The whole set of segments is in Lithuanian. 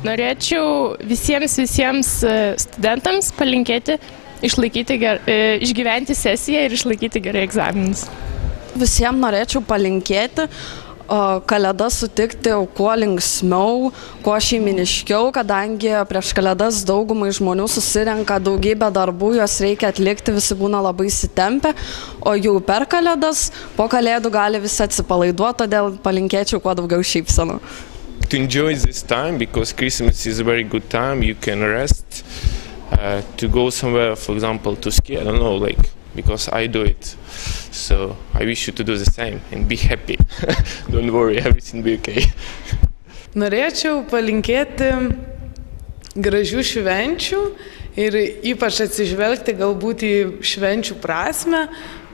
Norėčiau visiems studentams palinkėti išgyventi sesiją ir išlaikyti gerai egzaminus. Visiems norėčiau palinkėti Kalėdas sutikti kuo linksmiau, kuo šeiminiškiau, kadangi prieš Kalėdas daugumai žmonių susirenka daugybę darbų, juos reikia atlikti, visi būna labai įsitempę, o jau per Kalėdas, po Kalėdų gali visi atsipalaiduoti, todėl palinkėčiau kuo daugiau šypsenų. To enjoy this time, because Christmas is a very good time, you can rest, to go somewhere, for example, to ski, I don't know, because I do it. So I wish you to do the same and be happy. Don't worry, everything will be okay. Norėčiau palinkėti gražių švenčių ir ypač atsižvelgti galbūt į švenčių prasmę,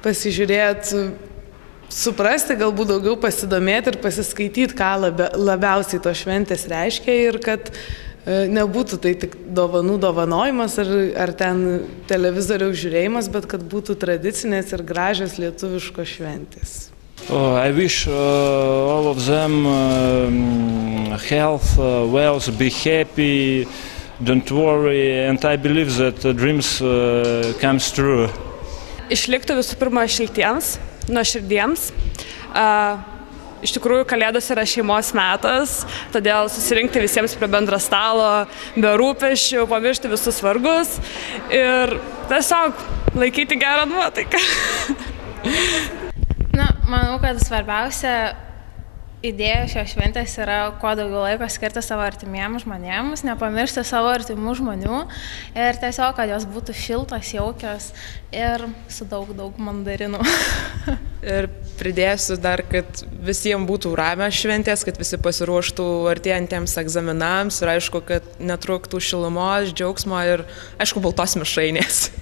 pasižiūrėti, suprasti, galbūt daugiau pasidomėti ir pasiskaityti, ką labiausiai to šventės reiškia ir kad nebūtų tai tik dovanų dovanojimas ar ten televizoriaus žiūrėjimas, bet kad būtų tradicinės ir gražios lietuviškos šventės. I wish all of them health, wealth, be happy, don't worry, and I believe that dreams comes true. Išliktų visų pirma šiltiems, nuoširdiems. Iš tikrųjų, Kalėdos yra šeimos metas, todėl susirinkti visiems prie bendro stalo, be rūpesčių, pamiršti visus vargus ir tiesiog laikyti gerą nuotaiką. Manau, kad svarbiausia idėja šios šventės yra kuo daugiau laiko skirti savo artimiems žmonėms, nepamiršti savo artimų žmonių ir tiesiog, kad jos būtų šiltos, jaukios ir su daug mandarinų. Ir pridėsiu dar, kad visiems būtų ramios šventės, kad visi pasiruoštų artėjantiems egzaminams ir aišku, kad netrūktų šilumos, džiaugsmo ir aišku, baltos mišrainės.